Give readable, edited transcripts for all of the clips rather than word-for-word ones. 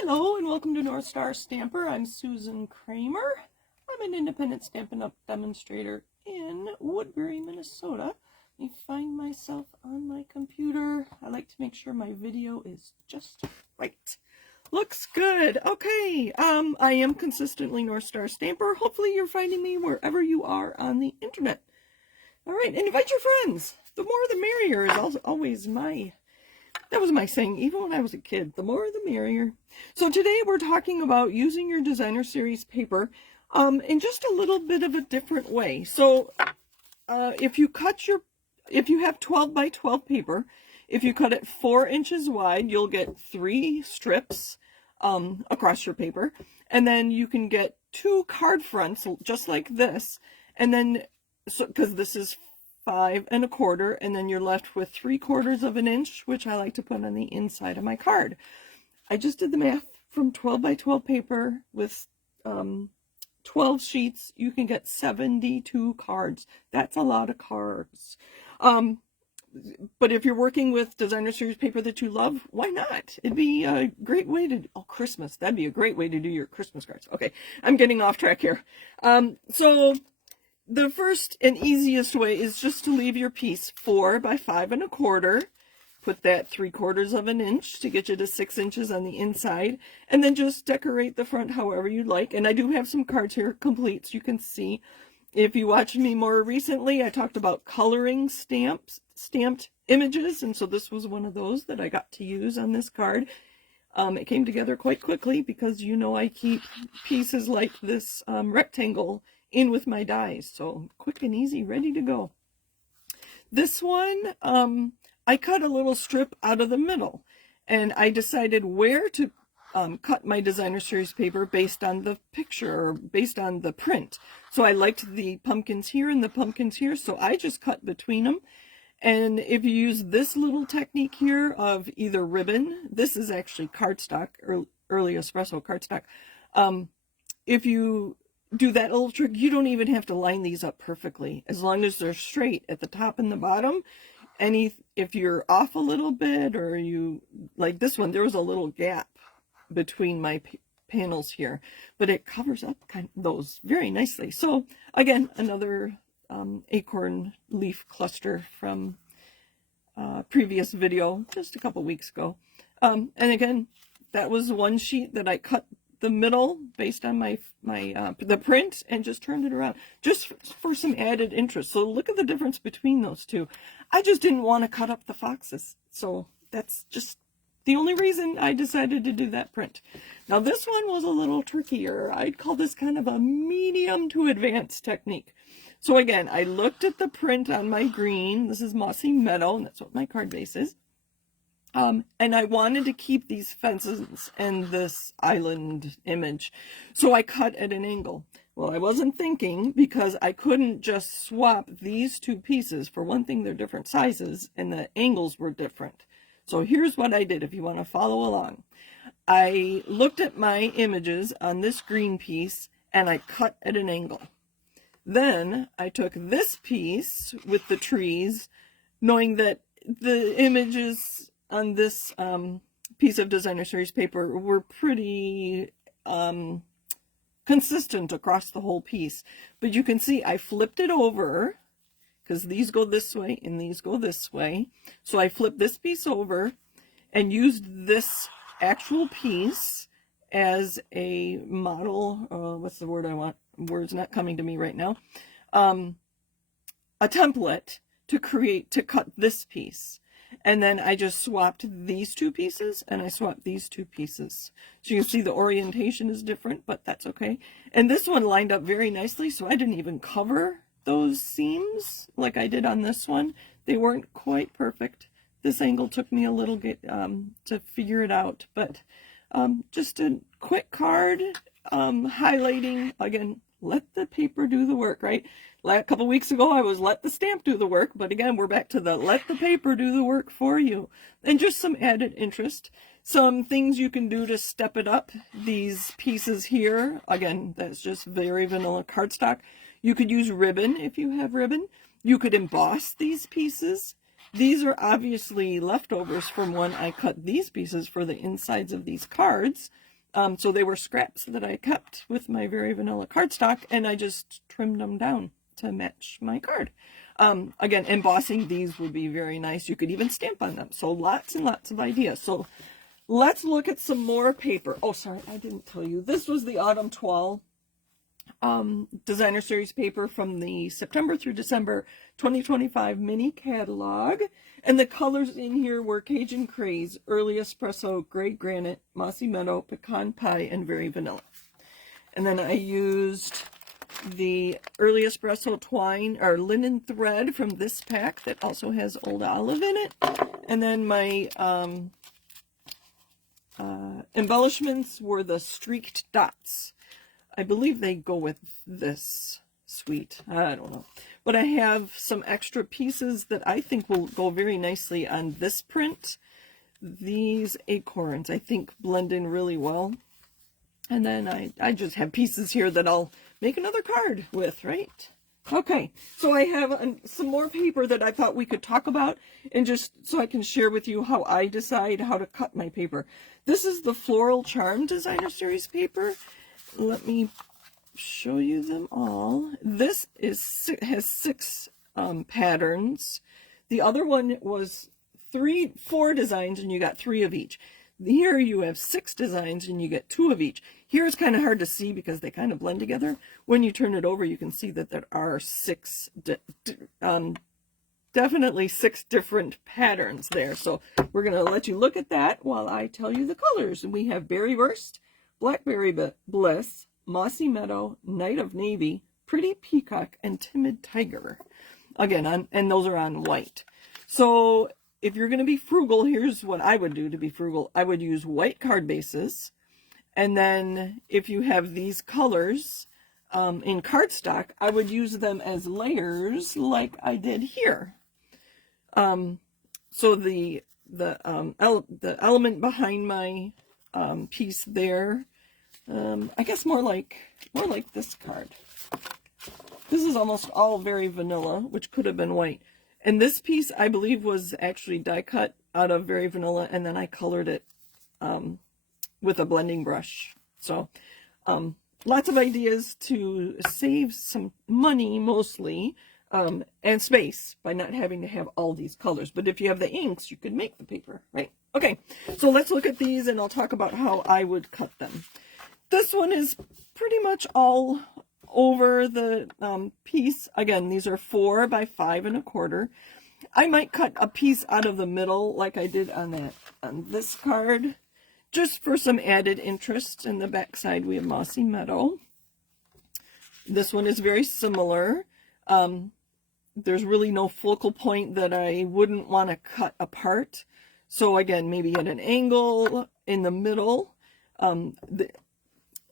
Hello and welcome to North Star Stamper. I'm Susan Kramer. I'm an independent Stampin' Up! Demonstrator in Woodbury, Minnesota. Let me find myself on my computer. I like to make sure my video is just right. Looks good. Okay, I am consistently North Star Stamper. Hopefully you're finding me wherever you are on the internet. All right, and invite your friends. The more the merrier is always that was my saying, even when I was a kid, the more the merrier. So today we're talking about using your designer series paper in just a little bit of a different way. So if you have 12 by 12 paper, if you cut it 4 inches wide, you'll get 3 strips across your paper. And then you can get 2 card fronts, just like this. And then, because this is 5 1/4, and then you're left with 3/4 of an inch, which I like to put on the inside of my card. I just did the math. From 12 by 12 paper with 12 sheets, you can get 72 cards. That's a lot of cards. But if you're working with designer series paper that you love, why not? It'd be a great way to, Christmas. That'd be a great way to do your Christmas cards. Okay, I'm getting off track here. So the first and easiest way is just to leave your piece 4 by 5 1/4. Put that 3/4 of an inch to get you to 6 inches on the inside, and then just decorate the front however you like. And I do have some cards here complete, so you can see. If you watched me more recently, I talked about coloring stamped images, and so this was one of those that I got to use on this card. It came together quite quickly because I keep pieces like this rectangle in with my dies, so quick and easy, ready to go. This one, I cut a little strip out of the middle, and I decided where to cut my designer series paper based on the picture, or based on the print. So I liked the pumpkins here and the pumpkins here, so I just cut between them. And if you use this little technique here of either ribbon, this is actually cardstock, early espresso cardstock. If you do that little trick, you don't even have to line these up perfectly, as long as they're straight at the top and the bottom. If you're off a little bit, or like this one, there was a little gap between my panels here, but it covers up those very nicely. So again, another acorn leaf cluster from previous video just a couple weeks ago. And again, that was one sheet that I cut the middle based on the print and just turned it around just for some added interest. So look at the difference between those two. I just didn't want to cut up the foxes, so that's just the only reason I decided to do that print. Now this one was a little trickier. I'd call this kind of a medium to advanced technique. So again, I looked at the print on my green. This is Mossy Meadow, and that's what my card base is. And I wanted to keep these fences and this island image, so I cut at an angle. Well, I wasn't thinking, because I couldn't just swap these 2 pieces. For one thing, they're different sizes, and the angles were different. So here's what I did, if you want to follow along. I looked at my images on this green piece, and I cut at an angle. Then I took this piece with the trees, knowing that the images on this piece of designer series paper were pretty consistent across the whole piece. But you can see I flipped it over, because these go this way and these go this way. So I flipped this piece over and used this actual piece as a model. What's the word I want? Word's not coming to me right now. A template to cut this piece. And then I just swapped these 2 pieces, and I swapped these 2 pieces. So you can see the orientation is different, but that's okay. And this one lined up very nicely, so I didn't even cover those seams like I did on this one. They weren't quite perfect. This angle took me a little bit to figure it out, but just a quick card highlighting. Again, let the paper do the work, right? A couple weeks ago, I was let the stamp do the work, but again, we're back to the let the paper do the work for you. And just some added interest. Some things you can do to step it up. These pieces here, again, that's just very vanilla cardstock. You could use ribbon if you have ribbon. You could emboss these pieces. These are obviously leftovers from when I cut these pieces for the insides of these cards. So they were scraps that I kept with my Very Vanilla cardstock, and I just trimmed them down to match my card. Again, embossing these would be very nice. You could even stamp on them. So lots and lots of ideas. So let's look at some more paper. Oh, sorry, I didn't tell you. This was the Autumn Toile designer series paper from the September through December 2025 mini catalog. And the colors in here were Cajun Craze, Early Espresso, Gray Granite, Mossy Meadow, Pecan Pie, and Very Vanilla. And then I used the Early Espresso twine or linen thread from this pack that also has Old Olive in it. And then my embellishments were the streaked dots. I believe they go with this suite. I don't know. But I have some extra pieces that I think will go very nicely on this print. These acorns, I think, blend in really well. And then I just have pieces here that I'll make another card with, right? Okay, so I have some more paper that I thought we could talk about, and just so I can share with you how I decide how to cut my paper. This is the Floral Charm Designer Series paper. Let me show you them all. This has 6 patterns. The other one was 4 designs, and you got 3 of each. Here you have 6 designs, and you get 2 of each. Here it's kind of hard to see because they kind of blend together. When you turn it over, you can see that there are 6, definitely 6 different patterns there. So we're going to let you look at that while I tell you the colors. And we have Berry Burst, Blackberry Bliss, Mossy Meadow, Night of Navy, Pretty Peacock, and Timid Tiger. Again, and those are on white. So if you're going to be frugal, here's what I would do to be frugal. I would use white card bases. And then if you have these colors in cardstock, I would use them as layers like I did here. So the element behind my piece there, I guess more like this card. This is almost all Very Vanilla, which could have been white. And this piece, I believe, was actually die cut out of Very Vanilla, and then I colored it with a blending brush. So lots of ideas to save some money, mostly, and space by not having to have all these colors. But if you have the inks, you could make the paper, right? Okay, so let's look at these, and I'll talk about how I would cut them. This one is pretty much all over the piece. Again, these are 4 by 5 1/4. I might cut a piece out of the middle like I did on this card, just for some added interest. In the back side, we have Mossy Meadow. This one is very similar. There's really no focal point that I wouldn't want to cut apart. So again, maybe at an angle in the middle.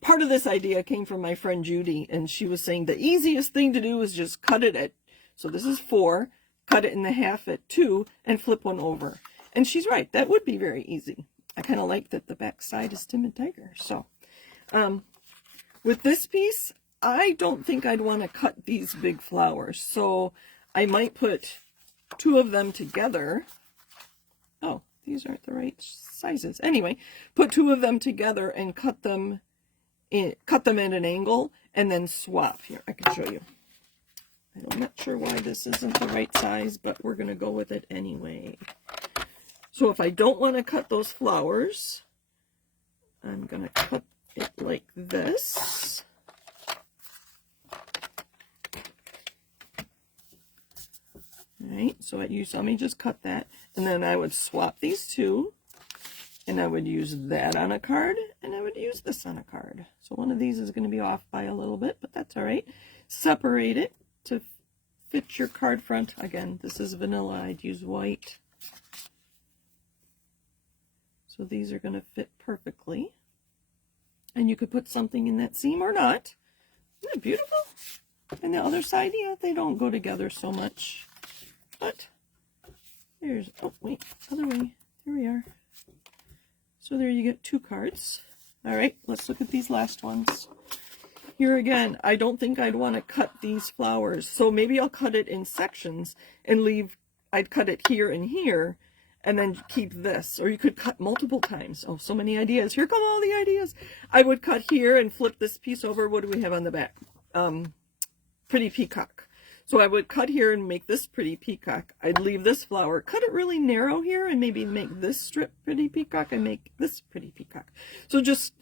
Part of this idea came from my friend Judy, and she was saying the easiest thing to do is just cut it at, so this is 4, cut it in the half at 2, and flip one over. And she's right, that would be very easy. I kind of like that the back side is Timid Tiger. So with this piece, I don't think I'd want to cut these big flowers. So I might put 2 of them together. Oh, these aren't the right sizes. Anyway, put 2 of them together and cut them at an angle, and then swap. Here, I can show you. I'm not sure why this isn't the right size, but we're going to go with it anyway. So if I don't want to cut those flowers, I'm going to cut it like this. All right, so you saw me just cut that, and then I would swap these 2, and I would use that on a card, and I would use this on a card. So one of these is going to be off by a little bit, but that's all right. Separate it to fit your card front. Again, this is vanilla. I'd use white. So these are going to fit perfectly. And you could put something in that seam or not. Isn't that beautiful? And the other side, yeah, they don't go together so much. But here's, oh wait, other way. There we are. So there you get 2 cards. All right, let's look at these last ones. Here again, I don't think I'd want to cut these flowers. So maybe I'll cut it in sections and leave I'd cut it here and here, and then keep this. Or you could cut multiple times. Oh, so many ideas. Here come all the ideas. I would cut here and flip this piece over. What do we have on the back? Pretty peacock. So I would cut here and make this pretty peacock. I'd leave this flower, cut it really narrow here, and maybe make this strip pretty peacock and make this pretty peacock. So just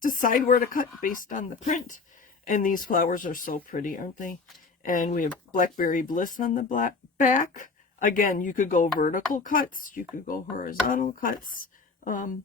decide where to cut based on the print. And these flowers are so pretty, aren't they? And we have Blackberry Bliss on the back. Again, you could go vertical cuts. You could go horizontal cuts. And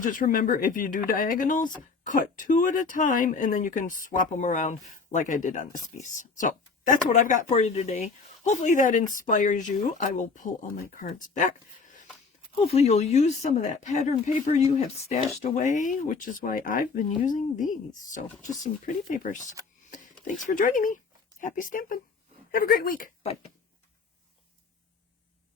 just remember, if you do diagonals, cut 2 at a time, and then you can swap them around like I did on this piece. So that's what I've got for you today. Hopefully that inspires you. I will pull all my cards back. Hopefully you'll use some of that pattern paper you have stashed away, which is why I've been using these. So just some pretty papers. Thanks for joining me. Happy stamping. Have a great week. Bye.